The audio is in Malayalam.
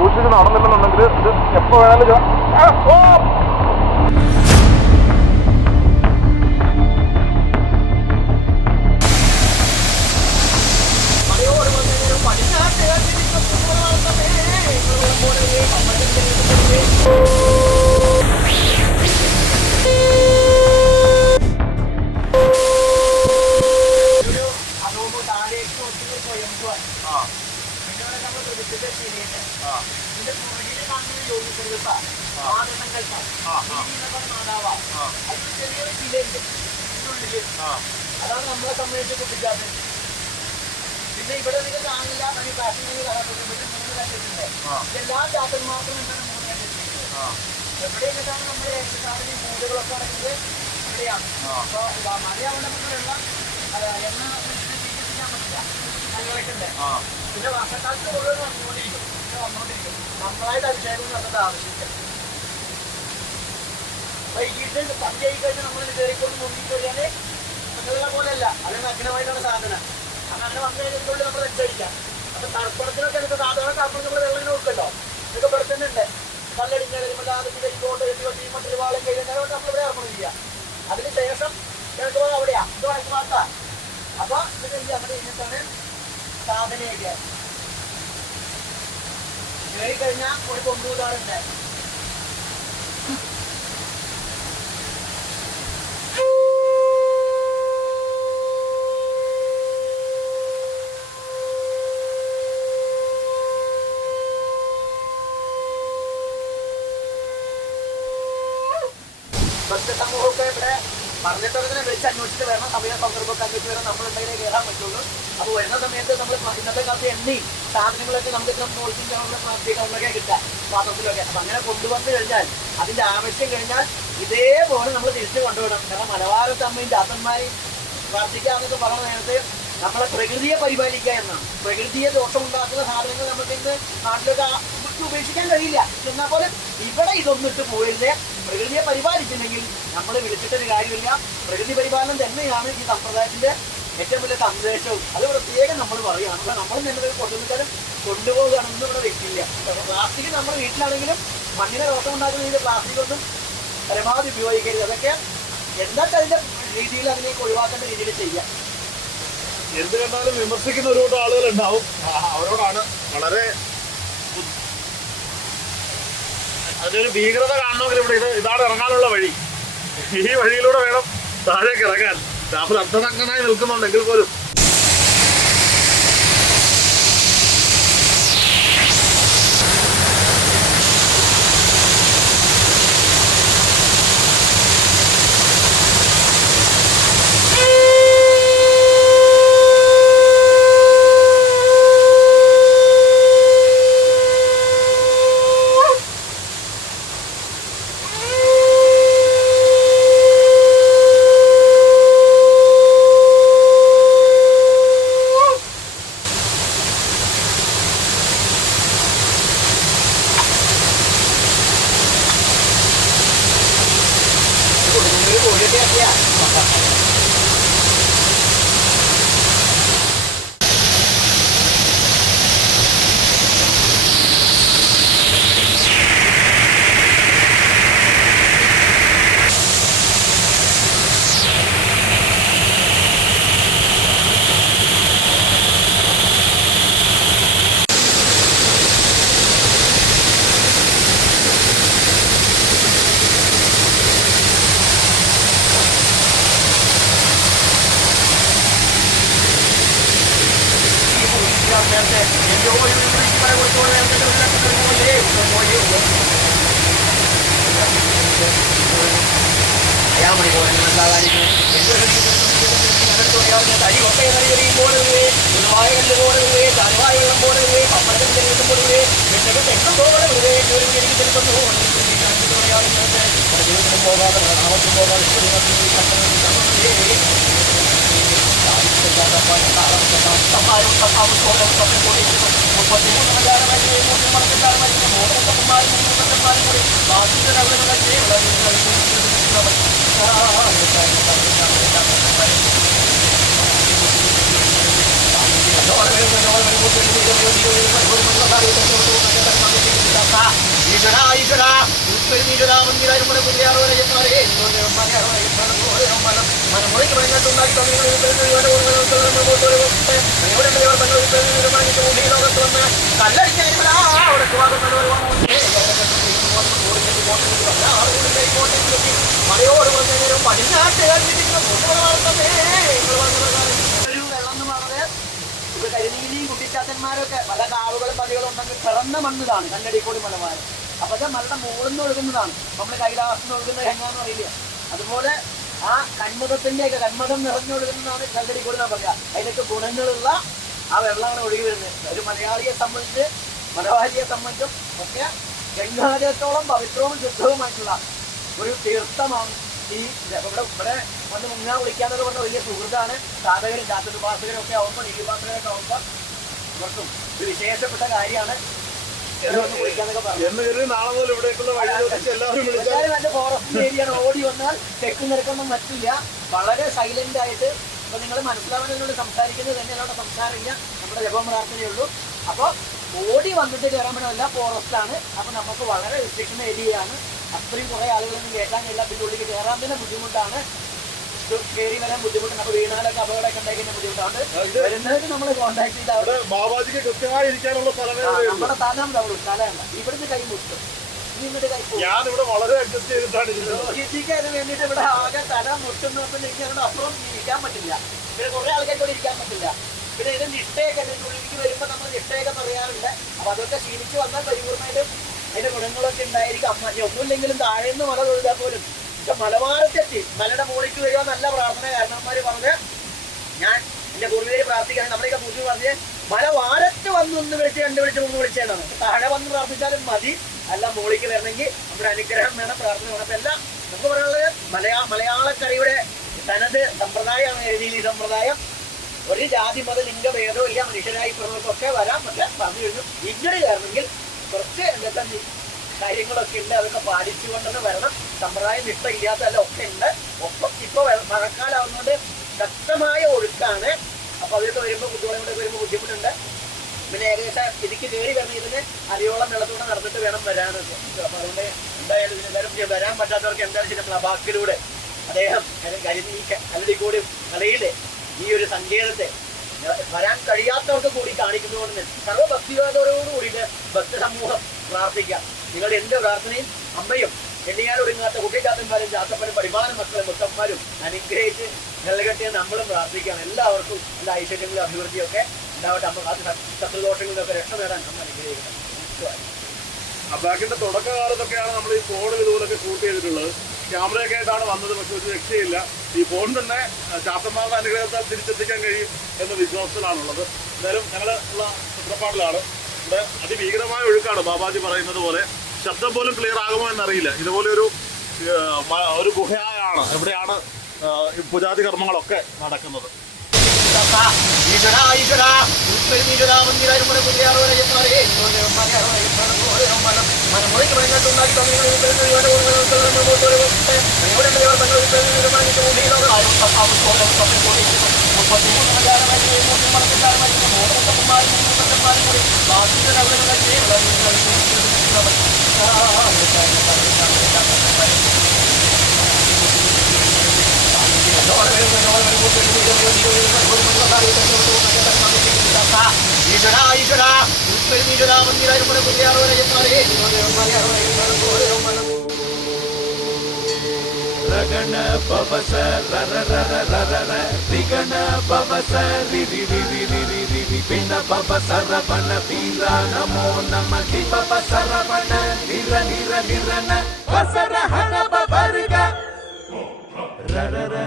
സൂക്ഷിച്ച് നടന്നില്ലെന്നുണ്ടെങ്കിൽ ഇത് എപ്പോൾ വേണേലും അതാണ് നമ്മളെ സംബന്ധിച്ച് കുട്ടിക്കാത്ത. പിന്നെ ഇവിടെ നിങ്ങൾ കാണില്ല ഈ പാഷനിൽ മൂന്ന് കണ്ടിട്ടുണ്ട്. എല്ലാ ചാത്തന്മാർക്കും എന്താണ് മൂന്ന് കണ്ടിട്ടുണ്ട്. എവിടെയൊക്കെയാണ് നമ്മുടെ സാധനം മൂടുകളൊക്കെ നടക്കുന്നത് ഇവിടെയാണ്. അപ്പോൾ മഴയാവുന്ന വെള്ളം എണ്ണ ചികിത്സിക്കാൻ പറ്റില്ല. അങ്ങനെയൊക്കെ ഉണ്ട്. പിന്നെ വർഷക്കാലത്ത് മുഴുവൻ വന്നുകൊണ്ടിരിക്കും. നമ്മളായിട്ട് അഭിഷേകം നടത്തേണ്ട ആവശ്യമില്ല. വൈകിട്ട് സന്ധ്യ ആയി കഴിഞ്ഞാൽ നമ്മൾ കയറിക്കൊണ്ട് മുങ്ങി കഴിഞ്ഞാൽ നിങ്ങളുടെ പോലെയല്ല, അത് നഗ്നമായിട്ടാണ് സാധനം. അങ്ങനെ വന്നു കഴിഞ്ഞിട്ടുള്ളിൽ നമ്മൾ വെച്ചടിക്കാം. അപ്പൊ തർപ്പണത്തിനൊക്കെ എടുത്ത് സാധാരണ തർപ്പണം നമ്മൾ വെള്ളം നോക്കല്ലോ, ഇതൊക്കെ പെടുത്തുന്നുണ്ട്. കല്ലടിഞ്ഞാൽ കോട്ട കെട്ടി മറ്റൊരു വാളം കഴിഞ്ഞാൽ നമ്മളിവിടെ അർപ്പണം ചെയ്യാം. അതിന് ശേഷം കിഴക്ക് ഭാഗം അവിടെയാ, ഇത് വടക്ക് ഭാഗത്താ. അപ്പൊ ഇത് നമ്മുടെ ഇന്നത്താണ് സാധനയൊക്കെ കയറി കഴിഞ്ഞാൽ ഒരു കൊണ്ടുപോകാറുണ്ട്. സമൂഹമൊക്കെ ഇവിടെ പറഞ്ഞിട്ടതിനെ വിളിച്ച് അന്വേഷിച്ചിട്ട് വരണം. സമയം സന്ദർഭമൊക്കെ അന്വേഷിച്ച് വരാൻ നമ്മളുണ്ടെങ്കിലേ കയറാൻ പറ്റുള്ളൂ. അപ്പോൾ വരുന്ന സമയത്ത് നമ്മൾ ഇന്നത്തെ കാലത്ത് എണ്ണയും സാധനങ്ങളൊക്കെ നമുക്ക് പ്ലാസ്റ്റിക്കൊക്കെ കിട്ടാം പാത്രത്തിലൊക്കെ. അപ്പം അങ്ങനെ കൊണ്ടുവന്നു കഴിഞ്ഞാൽ അതിൻ്റെ ആവശ്യം കഴിഞ്ഞാൽ ഇതേപോലെ നമ്മൾ തിരിച്ച് കൊണ്ടുവിടണം. കാരണം മലബാരത്ത് അമ്മയും ചാത്തന്മാരെയും പ്രാർത്ഥിക്കാന്നൊക്കെ പറഞ്ഞ നേരത്തെ നമ്മളെ പ്രകൃതിയെ പരിപാലിക്കുക എന്നാണ്. പ്രകൃതിയെ ദോഷമുണ്ടാക്കുന്ന സാധനങ്ങൾ നമുക്ക് ഇന്ന് നാട്ടിലൊക്കെ ഉപേക്ഷിക്കാൻ കഴിയില്ല. എന്നാൽ പോലെ ഇവിടെ ഇതൊന്നും ഇട്ട് പോയില്ലേ. പ്രകൃതിയെ പരിപാലിച്ചില്ലെങ്കിൽ നമ്മൾ വിളിച്ചിട്ടൊരു കാര്യമില്ല. പ്രകൃതി പരിപാലനം തന്നെയാണ് ഈ സമ്പ്രദായത്തിന്റെ ഏറ്റവും വലിയ സന്ദേശവും. അത് പ്രത്യേകം നമ്മൾ പറയുകയാണ്. അപ്പോൾ നമ്മൾ തന്നെ കൊണ്ടുവന്നിട്ടാലും കൊണ്ടുപോകുകയാണെന്നും ഇവിടെ വെക്കില്ല. പ്ലാസ്റ്റിക് നമ്മുടെ വീട്ടിലാണെങ്കിലും മണ്ണിനെ ദോഷമുണ്ടാക്കുന്ന രീതിയിൽ പ്ലാസ്റ്റിക് ഒന്നും പരമാവധി ഉപയോഗിക്കരുത്. അതൊക്കെ എന്താ അതിന്റെ രീതിയിൽ അതിലേക്ക് ഒഴിവാക്കേണ്ട രീതിയിൽ ചെയ്യാം. എന്ത് കണ്ടാലും വിമർശിക്കുന്ന ഒരു കൂട്ടം ആളുകൾ ഉണ്ടാവും. അവരോടാണ് വളരെ അതിനൊരു ഭീകരത കാണണമെങ്കിൽ ഇവിടെ ഇതാണ് ഇറങ്ങാനുള്ള വഴി. ഈ വഴിയിലൂടെ വേണം താഴേക്ക് ഇറങ്ങാൻ. രാഹുൽ അർദ്ധനഗ്നനായി നിൽക്കുന്നുണ്ടെങ്കിൽ പോലും Ahora മലയോട് വന്നേരം പടിഞ്ഞാട്ട് വെള്ളം എന്ന് പറഞ്ഞത് ഇത് കരിനീലിയും കുട്ടിച്ചാത്തന്മാരൊക്കെ പല കാവുകളും പതികളും ഉണ്ടെങ്കിൽ പിറന്ന മണ്ണിതാണ് കല്ലടിക്കോട് മലവാരം. അപ്പൊ അത് മലയുടെ മുകളിൽ നിന്ന് ഒഴുകുന്നതാണ്. നമ്മൾ കൈലാസം നിന്ന് ഒഴുകുന്നത് എങ്ങാന്ന് അറിയില്ല. അതുപോലെ ആ കന്മതത്തിന്റെയൊക്കെ കന്മതം നിറഞ്ഞൊഴുകുന്നതാണ് കല്ലടിക്കോട് എന്നാ പറയാ. അതിലൊക്കെ ഗുണങ്ങളുള്ള ആ വെള്ളമാണ് ഒഴുകി വരുന്നത്. ഒരു മലയാളിയെ സംബന്ധിച്ച് മലവാരിയെ സംബന്ധിച്ചും ഒക്കെ ഗംഗാജലത്തോളം പവിത്രവും ശുദ്ധവുമായിട്ടുള്ള ഒരു തീർത്ഥമാണ് ഈ ഇവിടെ വന്ന് മുങ്ങാ വിളിക്കാന്നൊക്കെ പറഞ്ഞ വലിയ സുഹൃത്താണ്. സാധകരും ജാതകപാസകരും ഒക്കെ ആവുമ്പോൾ നീതിപാസകരൊക്കെ ആവുമ്പോൾ ഇവർക്കും ഒരു വിശേഷപ്പെട്ട കാര്യമാണ് വിളിക്കാന്നൊക്കെ പറഞ്ഞു. നല്ല ഫോറസ്റ്റ് ഏരിയയാണ്. ഓടി വന്നാൽ തെക്ക് നിരക്കൊന്നും മറ്റില്ല. വളരെ സൈലന്റ് ആയിട്ട് ഇപ്പൊ നിങ്ങൾ മനസ്സിലാവാനോട് സംസാരിക്കുന്നത് തന്നെ അവിടെ സംസാരമില്ല. നമ്മുടെ ജപം പ്രാർത്ഥനയുള്ളൂ. അപ്പൊ ഓടി വന്നിട്ട് കയറാൻ പറ്റില്ല. ഫോറസ്റ്റ് ആണ്. അപ്പൊ നമുക്ക് വളരെ റെസ്ട്രിക്ഷൻ ഏരിയയാണ്. അത്രയും കുറെ ആളുകളൊന്നും കയറ്റാൻ കഴിയില്ല. പിന്നെ ഉള്ളിൽ കയറാൻ തന്നെ ബുദ്ധിമുട്ടാണ്. കയറി വരാൻ ബുദ്ധിമുട്ടുണ്ട്. അപ്പൊ വീണാലൊക്കെ അപകടമൊക്കെ ഉണ്ടാക്കുന്ന ബുദ്ധിമുട്ടാണ്. വരുന്നവർക്ക് നമ്മൾ കോൺടാക്ട് ചെയ്ത് ബാബാജിക്ക് കൃത്യമായി ഇരിക്കാനുള്ള നമ്മുടെ സ്ഥലം സ്ഥലമല്ല. ഇവിടുന്ന് കൈ മുട്ടും. ഞാനിവിടെ വളരെ അഡ്ജസ്റ്റ് ചെയ്തിട്ടാണ് ചിന്തിക്കാൻ വേണ്ടിട്ട് ഇവിടെ ആകെ തല മുട്ടുന്ന എനിക്ക് അവിടെ അപ്പുറം ഇരിക്കാൻ പറ്റില്ല. പിന്നെ കുറെ ആൾക്കാർക്ക് ഇവിടെ ഇരിക്കാൻ പറ്റില്ല. പിന്നെ ഇത് നിഷ്ഠയൊക്കെ ഉള്ളിലേക്ക് വരുമ്പോൾ നമ്മൾ നിഷ്ഠയൊക്കെ പറയാറുണ്ട്. അപ്പൊ അതൊക്കെ ക്ഷീണിച്ച് വന്നാൽ പരിപൂർണ്ണമായിട്ടും അതിന്റെ ഗുണങ്ങളൊക്കെ ഉണ്ടായിരിക്കും. ഒന്നുമില്ലെങ്കിലും താഴേന്ന് മല തൊഴുതാൽ പോലും പക്ഷെ മലബാരത്തെത്തി മലയുടെ മുകളിലേക്ക് വരിക നല്ല പ്രാർത്ഥന. കാരണന്മാര് പറഞ്ഞ് ഞാൻ എന്റെ പൂർവ്വീകര് പ്രാർത്ഥിക്കാൻ നമ്മളെയൊക്കെ പൂർവ്വി പറഞ്ഞ് മലവാരത്ത് വന്ന് ഒന്ന് വിളിച്ച് രണ്ട് വിളിച്ച് മൂന്ന് വിളിച്ചേന്നാണ്. താഴെ വന്ന് പ്രാർത്ഥിച്ചാലും മതി. അല്ല മുകളിലേക്ക് വരണമെങ്കിൽ നമ്മുടെ അനുഗ്രഹം വേണം, പ്രാർത്ഥന വേണം. അപ്പൊ എല്ലാം നമുക്ക് പറയാനുള്ളത് മലയാളക്കരയുടെ തനത് സമ്പ്രദായമാണ് എഴുതിയ ഈ സമ്പ്രദായം. ഒരു ജാതി മത ലിംഗഭേദവും ഇല്ല. മനുഷ്യരായി പിറന്നവർക്കൊക്കെ വരാം. പക്ഷെ പറഞ്ഞു കഴിഞ്ഞു ഇങ്ങോട്ട് കയറണമെങ്കിൽ കുറച്ച് എന്താ കാര്യങ്ങളൊക്കെ ഉണ്ട്. അതൊക്കെ പാലിച്ചുകൊണ്ടെന്ന് വരണം. സമ്പ്രദായം നിഷ്ഠ ഇല്ലാത്തതല്ല ഒക്കെ ഉണ്ട്. ഒപ്പം ഇപ്പൊ മഴക്കാലാവുന്നതുകൊണ്ട് ശക്തമായ ഒഴുക്കാണ്. അപ്പൊ അതൊക്കെ വരുമ്പോൾ കുട്ടികളെ വരുമ്പോൾ ബുദ്ധിമുട്ടുണ്ട്. പിന്നെ ഏകദേശം ഇതിക്ക് കയറി വരണം. ഇതിന് അരിയോളം വെള്ളത്തോടെ നടന്നിട്ട് വേണം വരാനൊക്കെ. അപ്പൊ അതുകൊണ്ട് എന്തായാലും ഇതിനെല്ലാവരും വരാൻ പറ്റാത്തവർക്ക് എന്തായാലും ചില പ്രഭാക്കിലൂടെ അദ്ദേഹം കല്ലടിക്കോട് കളിയിലെ ഈ ഒരു സങ്കേതത്തെ വരാൻ കഴിയാത്തവർക്ക് കൂടി കാണിക്കുന്നതുകൊണ്ട് സർവ്വഭക്തിയോടോടു കൂടിയിട്ട് ഭക്തസമൂഹം പ്രാർത്ഥിക്കാം. നിങ്ങളുടെ എന്ത് പ്രാർത്ഥനയും അമ്മയും എണ്ണിയാൽ ഒടുങ്ങാത്ത കുട്ടിച്ചാത്തന്മാരും ചാത്തപ്പനും പരിമാണ മക്കളും മുത്തന്മാരും അനുഗ്രഹിച്ച് നൽകട്ടെ നമ്മളും പ്രാർത്ഥിക്കാം. എല്ലാവർക്കും എല്ലാ ഐശ്വര്യങ്ങളും അഭിവൃദ്ധിയൊക്കെ ഉണ്ടാവട്ടെ. അമ്മ അത് ശത്രുദോഷങ്ങളിൽ നിന്നൊക്കെ രക്ഷ നേടാൻ നമ്മൾ അനുഗ്രഹിക്കണം. അബാക്കിന്റെ തുടക്കകാലത്തൊക്കെയാണ് നമ്മൾ ഈ ഫോൺ ഇതുപോലൊക്കെ ഷൂട്ട് ചെയ്തിട്ടുള്ളത്. ക്യാമറയൊക്കെ ആയിട്ടാണ് വന്നത്. പക്ഷെ ഒരു രക്ഷയില്ല. ഈ ഫോൺ തന്നെ ചാത്തന്മാരുടെ അനുഗ്രഹത്താൽ തിരിച്ചെത്തിക്കാൻ കഴിയും എന്ന വിശ്വാസത്തിലാണുള്ളത്. എന്തായാലും ഞങ്ങൾ ഉള്ള ചിത്രപ്പാടിലാണ്. ഇവിടെ അതിഭീകരമായ ഒഴുക്കാണ്. ബാബാജി പറയുന്നത് പോലെ ശബ്ദം പോലും ക്ലിയർ ആകുമോ എന്നറിയില്ല. ഇതുപോലെ ഒരു ഗുഹയാണ് ഇവിടെയാണ് പൂജാതി കർമ്മങ്ങളൊക്കെ നടക്കുന്നത്. ರಗಣ ಪವಸ ರರ ರರ ರರ ರ ರಿಗಣ ಪವಸ ರಿ ರಿ ರಿ ರಿ ರಿ ರಿ ರಿ ರಿ ಪಿಣ ಪವ ಸರವಣ ವೀರ ನಮೋ ನಮ ದಿ ಪವ ಸರವಣ ನಿರ ನಿರ ನಿರನ ವಸರ ಹನ ಪವರ್ಗ ರರ ರ